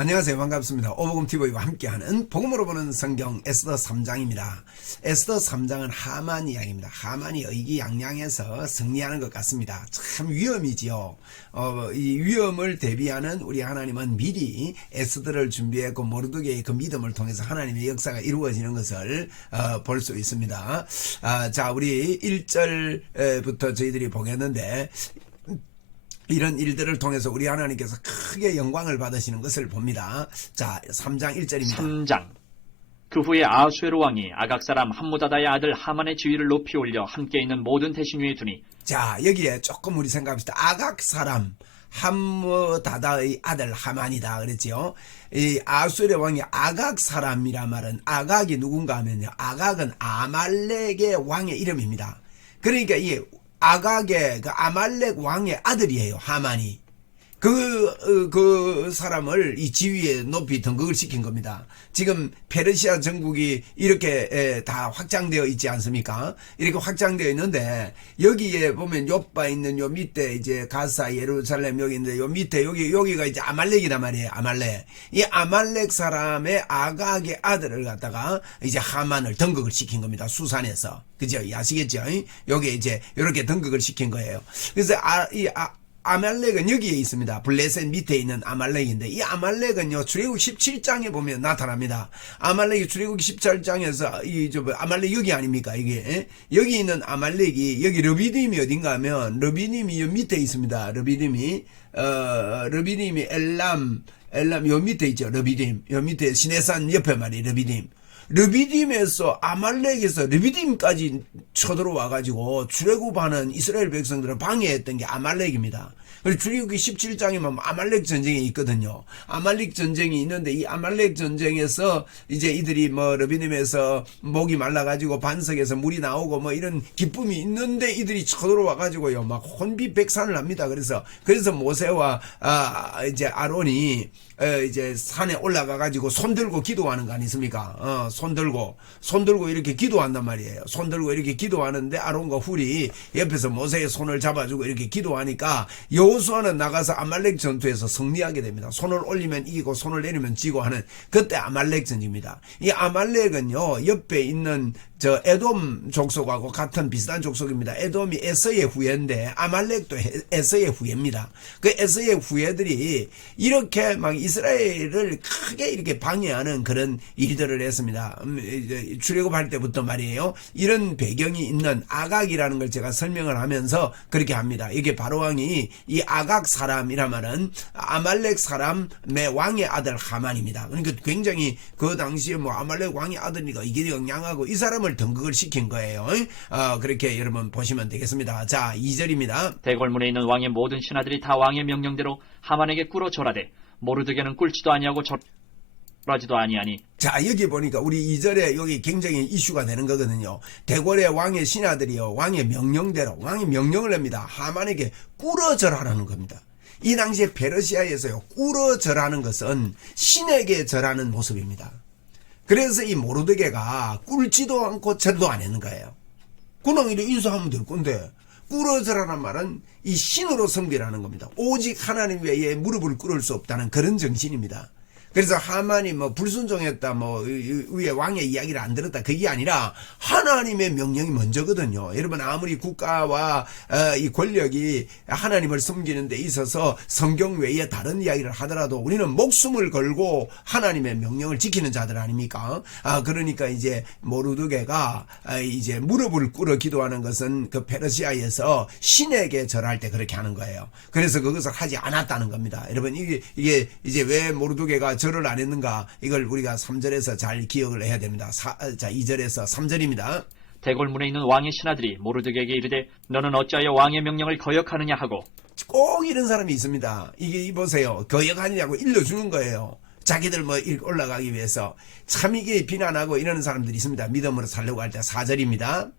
안녕하세요. 반갑습니다. 오복음 TV와 함께하는 복음으로 보는 성경 에스더 3장입니다. 에스더 3장은 하만 이야기입니다. 하만이 의기양양해서 승리하는 것 같습니다. 참 위험이지요. 어, 이 위험을 대비하는 우리 하나님은 미리 에스더를 준비했고 모르드게의 그 믿음을 통해서 하나님의 역사가 이루어지는 것을 어, 볼 수 있습니다. 아, 자, 우리 1절부터 저희들이 보겠는데 이런 일들을 통해서 우리 하나님께서 크게 영광을 받으시는 것을 봅니다. 자, 3장 1절입니다. 3장 그 후에 아수에로 왕이 아각 사람 함무다다의 아들 하만의 지위를 높이 올려 함께 있는 모든 대신 위에 두니 자, 여기에 조금 우리 생각합시다. 아각 사람 함무다다의 아들 하만이다 그랬지요. 이 아수르의 왕이 아각 사람이라 말은 아각이 누군가 하면요. 아각은 아말렉의 왕의 이름입니다. 그러니까 이 아각의 그 아말렉 왕의 아들이에요. 하만이. 그, 어, 그 사람을 이 지위에 높이 등극을 시킨 겁니다. 지금 페르시아 전국이 이렇게 에, 다 확장되어 있지 않습니까? 이렇게 확장되어 있는데 여기에 보면 요바 있는 요 밑에 이제 가사 예루살렘 여기 있는데 요 밑에 여기 여기가 이제 아말렉이란 말이에요. 아말렉. 이 아말렉 사람의 아각의 아들을 갖다가 이제 하만을 등극을 시킨 겁니다. 수산에서. 그죠? 아시겠죠? 여기에 이제 이렇게 등극을 시킨 거예요. 그래서 아, 이 아, 아말렉은 여기에 있습니다. 블레셋 밑에 있는 아말렉인데 이 아말렉은요 출애굽 17장에 보면 나타납니다. 아말렉이 출애굽 17장에서 이저 뭐, 아말렉 여기 아닙니까 이게 예? 여기 있는 아말렉이 여기 르비딤이 어딘가 하면 르비딤이 요 밑에 있습니다. 르비딤이 어 르비딤이 엘람 엘람 요 밑에 있죠. 르비딤 요 밑에 시내산 옆에 말이 르비딤. 르비딤에서 아말렉에서 르비딤까지 쳐들어와 가지고 출애굽하는 이스라엘 백성들을 방해했던 게 아말렉입니다. 그리고 출애굽기 17장에만 아말렉 전쟁이 있거든요. 아말렉 전쟁이 있는데 이 아말렉 전쟁에서 이제 이들이 뭐 르비딤에서 목이 말라 가지고 반석에서 물이 나오고 뭐 이런 기쁨이 있는데 이들이 쳐들어와 가지고요. 막 혼비백산을 합니다. 그래서 그래서 모세와 아 이제 아론이 어, 이제 산에 올라가 가지고 손 들고 기도하는 거 아니습니까? 어, 손 들고 손 들고 이렇게 기도한단 말이에요. 손 들고 이렇게 기도하는데 아론과 훌이 옆에서 모세의 손을 잡아주고 이렇게 기도하니까 여호수아는 나가서 아말렉 전투에서 승리하게 됩니다. 손을 올리면 이기고 손을 내리면 지고 하는 그때 아말렉 전입니다. 이 아말렉은요 옆에 있는 저 에돔 족속하고 같은 비슷한 족속입니다. 에돔이 에서의 후예인데 아말렉도 에- 에서의 후예입니다. 그 에서의 후예들이 이렇게 막 이스라엘을 크게 이렇게 방해하는 그런 일들을 했습니다. 음, 출애굽할 때부터 말이에요. 이런 배경이 있는 아각이라는 걸 제가 설명을 하면서 그렇게 합니다. 이게 바로 왕이 이 아각 사람이라 말은 아말렉 사람의 왕의 아들 하만입니다. 그러니까 굉장히 그 당시에 뭐 아말렉 왕의 아들이니까 이게 영향하고 이 사람을 등극을 시킨 거예요. 어, 그렇게 여러분 보시면 되겠습니다. 자, 2절입니다. 대궐문에 있는 왕의 모든 신하들이 다 왕의 명령대로 하만에게 꿇어 절하되 모르드게는 꿇지도 아니하고 절하지도 아니하니 자, 여기 보니까 우리 2절에 여기 굉장히 이슈가 되는 거거든요. 대궐의 왕의 신하들이요. 왕의 명령대로, 왕의 명령을 합니다. 하만에게 꿇어 절하라는 겁니다. 이 당시에 페르시아에서요. 꿇어 절하는 것은 신에게 절하는 모습입니다. 그래서 이 모르드게가 꿇지도 않고 절도 안 했는 거예요. 이렇게 인수하면 될 건데 꿇어져라는 말은 이 신으로 성비라는 겁니다. 오직 하나님 외에 무릎을 꿇을 수 없다는 그런 정신입니다. 그래서 하만이 뭐 불순종했다 뭐 위에 왕의 이야기를 안 들었다 그게 아니라 하나님의 명령이 먼저거든요. 여러분 아무리 국가와 어, 이 권력이 하나님을 섬기는 데 있어서 성경 외에 다른 이야기를 하더라도 우리는 목숨을 걸고 하나님의 명령을 지키는 자들 아닙니까? 아 그러니까 이제 모르드게가 아, 이제 무릎을 꿇어 기도하는 것은 그 페르시아에서 신에게 절할 때 그렇게 하는 거예요. 그래서 그것을 하지 않았다는 겁니다. 여러분 이게 이게 이제 왜 모르드게가 절을 안 했는가 이걸 우리가 3절에서 잘 기억을 해야 됩니다. 사, 자 2절에서 3절입니다. 대궐문에 있는 왕의 신하들이 모르드게에게 이르되 너는 어찌하여 왕의 명령을 거역하느냐 하고 꼭 이런 사람이 있습니다. 이게 이 보세요. 거역하느냐고 일러주는 거예요. 자기들 뭐 일- 올라가기 위해서 참 이게 비난하고 이러는 사람들이 있습니다. 믿음으로 살려고 할 때 4절입니다.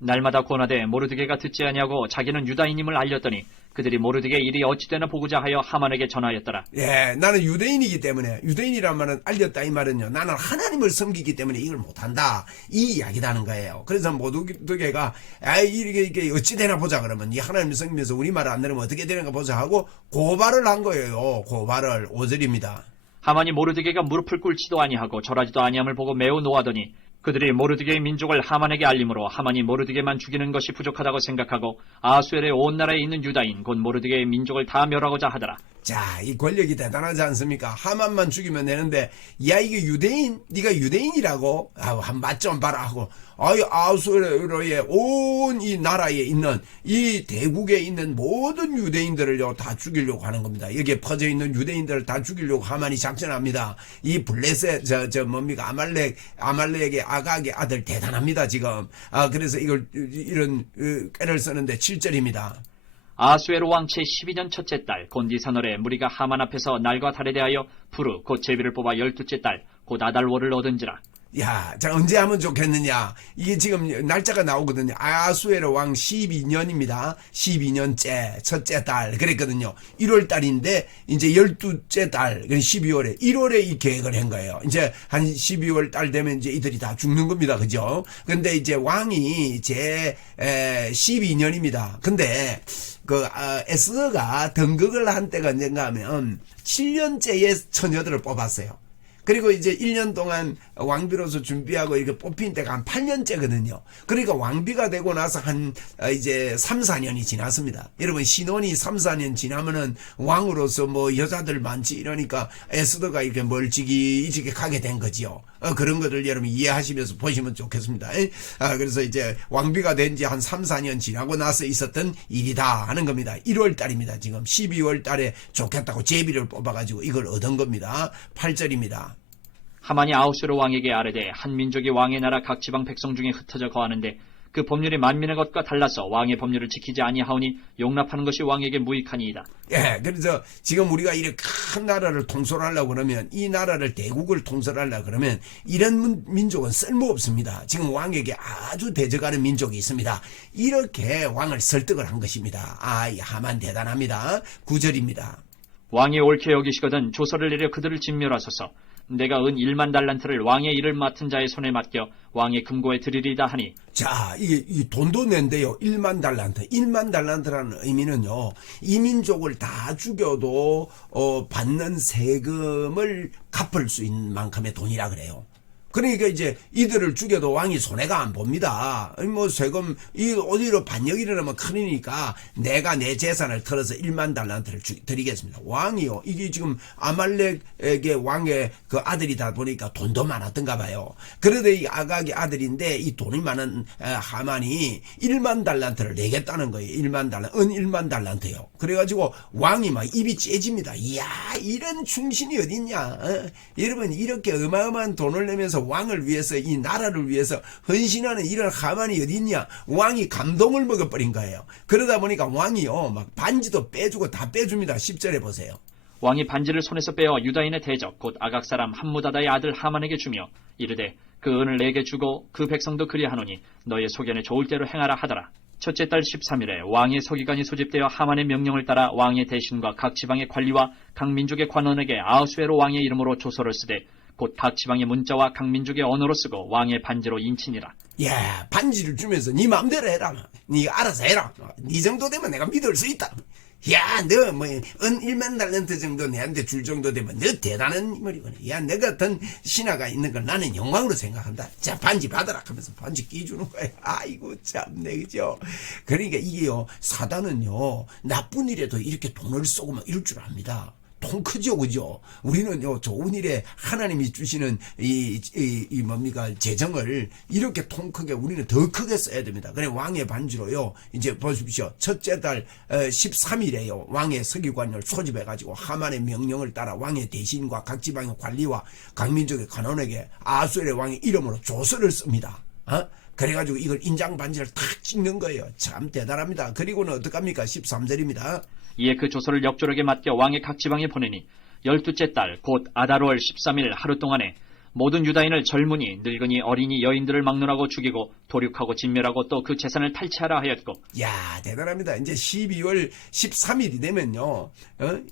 날마다 고나되 모르드게가 듣지 아니하고 자기는 유다인임을 알렸더니 그들이 모르드게 일이 어찌되나 보고자 하여 하만에게 전하였더라. 예, 나는 유대인이기 때문에 유대인이란 말은 알렸다 이 말은요. 나는 하나님을 섬기기 때문에 이걸 못한다 이 이야기라는 거예요. 그래서 모두개가 아 이게 이게 어찌 되나 보자 그러면 이 하나님을 섬기면서 우리 말안 들으면 어떻게 되는가 보자 하고 고발을 한 거예요. 고발을 5절입니다. 하만이 모르드게가 무릎을 꿇지도 아니하고 절하지도 아니함을 보고 매우 노하더니 그들이 모르드게의 민족을 하만에게 알림으로 하만이 모르드게만 죽이는 것이 부족하다고 생각하고 아수엘의 온 나라에 있는 유다인 곧 모르드게의 민족을 다 멸하고자 하더라. 자, 이 권력이 대단하지 않습니까? 하만만 죽이면 되는데, 야, 이게 유대인? 네가 유대인이라고? 아우, 한맛좀 봐라 하고, 아이, 아수르의 온 이 나라에 있는, 이 대국에 있는 모든 유대인들을요, 다 죽이려고 하는 겁니다. 여기에 퍼져 있는 유대인들을 다 죽이려고 하만이 작전합니다. 이 블레셋, 저, 저, 뭡니까, 아말렉, 아말렉의 아각의 아들 대단합니다, 지금. 아, 그래서 이걸, 이런, 어, 깨를 쓰는데 7절입니다. 아수에로 왕 제12년 첫째 달 곤디사널에 무리가 하만 앞에서 날과 달에 대하여 부르 곧 제비를 뽑아 열두째 달 곧 아달월을 얻은지라 야, 자, 언제 하면 좋겠느냐? 이게 지금 날짜가 나오거든요. 아수에르 왕 12년입니다. 12년째, 첫째 달, 그랬거든요. 1월 달인데, 이제 12째 달, 12월에, 1월에 이 계획을 한 거예요. 이제 한 12월 달 되면 이제 이들이 다 죽는 겁니다. 그죠? 근데 이제 왕이 제, 에, 12년입니다. 근데, 그, 아, 에스더가 등극을 한 때가 언젠가 하면, 7년째의 처녀들을 뽑았어요. 그리고 이제 1년 동안 왕비로서 준비하고 이렇게 뽑힌 때가 한 8년째거든요. 그러니까 왕비가 되고 나서 한 어, 이제 3, 4년이 지났습니다. 여러분 신혼이 3, 4년 지나면은 왕으로서 뭐 여자들 많지 이러니까 에스더가 이렇게 멀찍이 가게 된 거지요. 어, 그런 것을 여러분 이해하시면서 보시면 좋겠습니다. 에? 아, 그래서 이제 왕비가 된 지 한 3, 4년 지나고 나서 있었던 일이다 하는 겁니다. 1월 달입니다. 지금 12월 달에 좋겠다고 제비를 뽑아가지고 이걸 얻은 겁니다. 8절입니다. 하만이 아우스로 왕에게 아뢰되 한 민족이 왕의 나라 각 지방 백성 중에 흩어져 거하는데 그 법률이 만민의 것과 달라서 왕의 법률을 지키지 아니하오니 용납하는 것이 왕에게 무익하니이다. 예, 그래서 지금 우리가 이렇게 큰 나라를 통솔하려고 그러면 이 나라를 대국을 통솔하려고 그러면 이런 민- 민족은 쓸모없습니다. 지금 왕에게 아주 대적하는 민족이 있습니다. 이렇게 왕을 설득을 한 것입니다. 아, 이 하만 대단합니다. 구절입니다 왕이 옳게 여기시거든 조서를 내려 그들을 진멸하소서. 내가 은 1만 달란트를 왕의 일을 맡은 자의 손에 맡겨 왕의 금고에 드리리다 하니 자, 이게 이 돈도 낸대요. 1만 달란트. 1만 달란트라는 의미는요. 이 민족을 다 죽여도 어, 받는 세금을 갚을 수 있는 만큼의 돈이라 그래요. 그러니까 이제 이들을 죽여도 왕이 손해가 안 봅니다. 뭐 세금 이 어디로 반역이 일어나면 큰일이니까 내가 내 재산을 털어서 1만 달란트를 주- 드리겠습니다. 왕이요. 이게 지금 아말렉에게 왕의 그 아들이다 보니까 돈도 많았던가 봐요. 그래도 이 아각의 아들인데 이 돈이 많은 에, 하만이 1만 달란트를 내겠다는 거예요. 1만 달란, 은 1만 달란트요. 그래가지고 왕이 막 입이 째집니다. 이야, 이런 충신이 어딨냐. 어? 여러분, 이렇게 어마어마한 돈을 내면서 왕을 위해서, 이 나라를 위해서 헌신하는 이런 하만이 어딨냐. 왕이 감동을 먹어버린 거예요. 그러다 보니까 왕이요, 막 반지도 빼주고 다 빼줍니다. 10절에 보세요. 왕이 반지를 손에서 빼어 유다인의 대적 곧 아각 사람 함무다다의 아들 하만에게 주며 이르되 그 은을 내게 주고 그 백성도 그리하노니 너의 소견에 좋을 대로 행하라 하더라. 첫째 달 13일에 왕의 서기관이 소집되어 하만의 명령을 따라 왕의 대신과 각 지방의 관리와 각 민족의 관원에게 아우스웨로 왕의 이름으로 조서를 쓰되 곧각 지방의 문자와 각 민족의 언어로 쓰고 왕의 반지로 인친이라. 야, 반지를 주면서 네 마음대로 해라. 네가 알아서 해라. 네 정도 되면 내가 믿을 수 있다. 야, 너 뭐 은 1만 달란트 정도 내한테 줄 정도 되면 너 대단한 인물이구나. 야, 너 같은 신하가 있는 걸 나는 영광으로 생각한다. 자, 반지 받아라 하면서 반지 끼주는 거야. 아이고 참내 그죠? 그러니까 이게요. 사단은요. 나쁜 일에도 이렇게 돈을 쏘고 막 이럴 줄 압니다. 통 크죠, 그죠? 우리는 요, 좋은 일에 하나님이 주시는 이, 이, 이 뭡니까, 재정을 이렇게 통 크게 우리는 더 크게 써야 됩니다. 그래, 왕의 반지로요, 이제 보십시오. 첫째 달 13일에요, 왕의 서기관을 소집해가지고 하만의 명령을 따라 왕의 대신과 각 지방의 관리와 각 민족의 관원에게 아수엘의 왕의 이름으로 조서를 씁니다. 어? 그래가지고 이걸 인장 반지를 탁 찍는 거예요. 참 대단합니다. 그리고는 어떡합니까? 13절입니다. 이에 그 조서를 역조력에 맡겨 왕의 각 지방에 보내니 열두째 달 곧 아다롤 13일 하루 동안에 모든 유다인을 젊은이 늙은이 어린이 여인들을 막론하고 죽이고 도륙하고 진멸하고 또 그 재산을 탈취하라 하였고 야 대단합니다. 이제 12월 13일이 되면요. 어?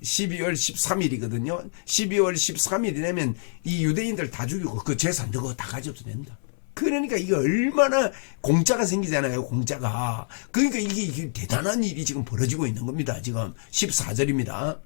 12월 13일이거든요. 12월 13일이 되면 이 유대인들 다 죽이고 그 재산 너가 다 가져도 된다. 그러니까 이게 얼마나 공짜가 생기잖아요. 공짜가. 그러니까 이게, 이게 대단한 일이 지금 벌어지고 있는 겁니다. 지금 14절입니다.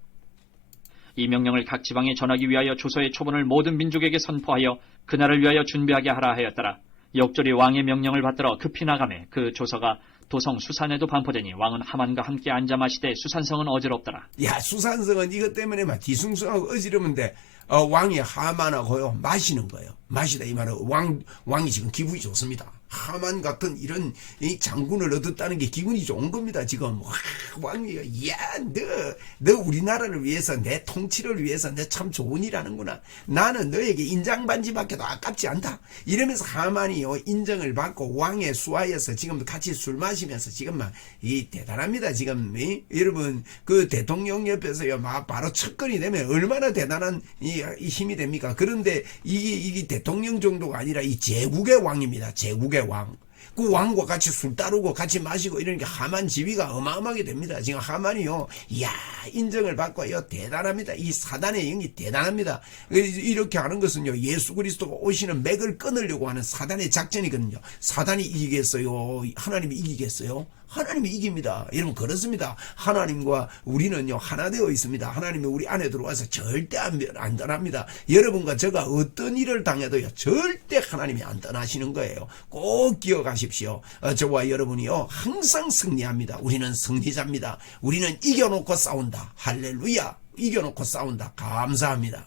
이 명령을 각 지방에 전하기 위하여 조서의 초본을 모든 민족에게 선포하여 그날을 위하여 준비하게 하라 하였더라. 역절이 왕의 명령을 받들어 급히 나가매 그 조서가 도성 수산에도 반포되니 왕은 하만과 함께 앉아 마시되 수산성은 어지럽더라. 야 수산성은 이것 때문에 막 뒤숭숭하고 어지러운데 어, 왕이 하만하고요 마시는 거예요. 마시다 이 말은 왕 왕이 지금 기분이 좋습니다. 하만 같은 이런 이 장군을 얻었다는 게 기분이 좋은 겁니다. 지금 와, 왕이 야너너 우리나라를 위해서 내 통치를 위해서 내 참 좋은 일 하는구나. 나는 너에게 인장 반지밖에도 아깝지 않다. 이러면서 하만이요 인정을 받고 왕의 수하에서 지금 같이 술 마시면서 지금 막이 대단합니다. 지금 이, 여러분 그 대통령 옆에서요 막 바로 첫건이 되면 얼마나 대단한 이, 이 힘이 됩니까? 그런데 이게 이게 대통령 정도가 아니라 이 제국의 왕입니다. 제국의 왕. 그 왕과 같이 술 따르고 같이 마시고 이런 게 하만 지위가 어마어마하게 됩니다. 지금 하만이요, 이야, 인정을 받고 요, 대단합니다. 이 사단의 영이 대단합니다. 이렇게 하는 것은요, 예수 그리스도가 오시는 맥을 끊으려고 하는 사단의 작전이거든요. 사단이 이기겠어요? 하나님이 이기겠어요? 하나님이 이깁니다. 여러분 그렇습니다. 하나님과 우리는요 하나 되어 있습니다. 하나님이 우리 안에 들어와서 절대 안, 안 떠납니다. 여러분과 제가 어떤 일을 당해도요 절대 하나님이 안 떠나시는 거예요. 꼭 기억하십시오. 어, 저와 여러분이요 항상 승리합니다. 우리는 승리자입니다. 우리는 이겨놓고 싸운다. 할렐루야. 이겨놓고 싸운다. 감사합니다.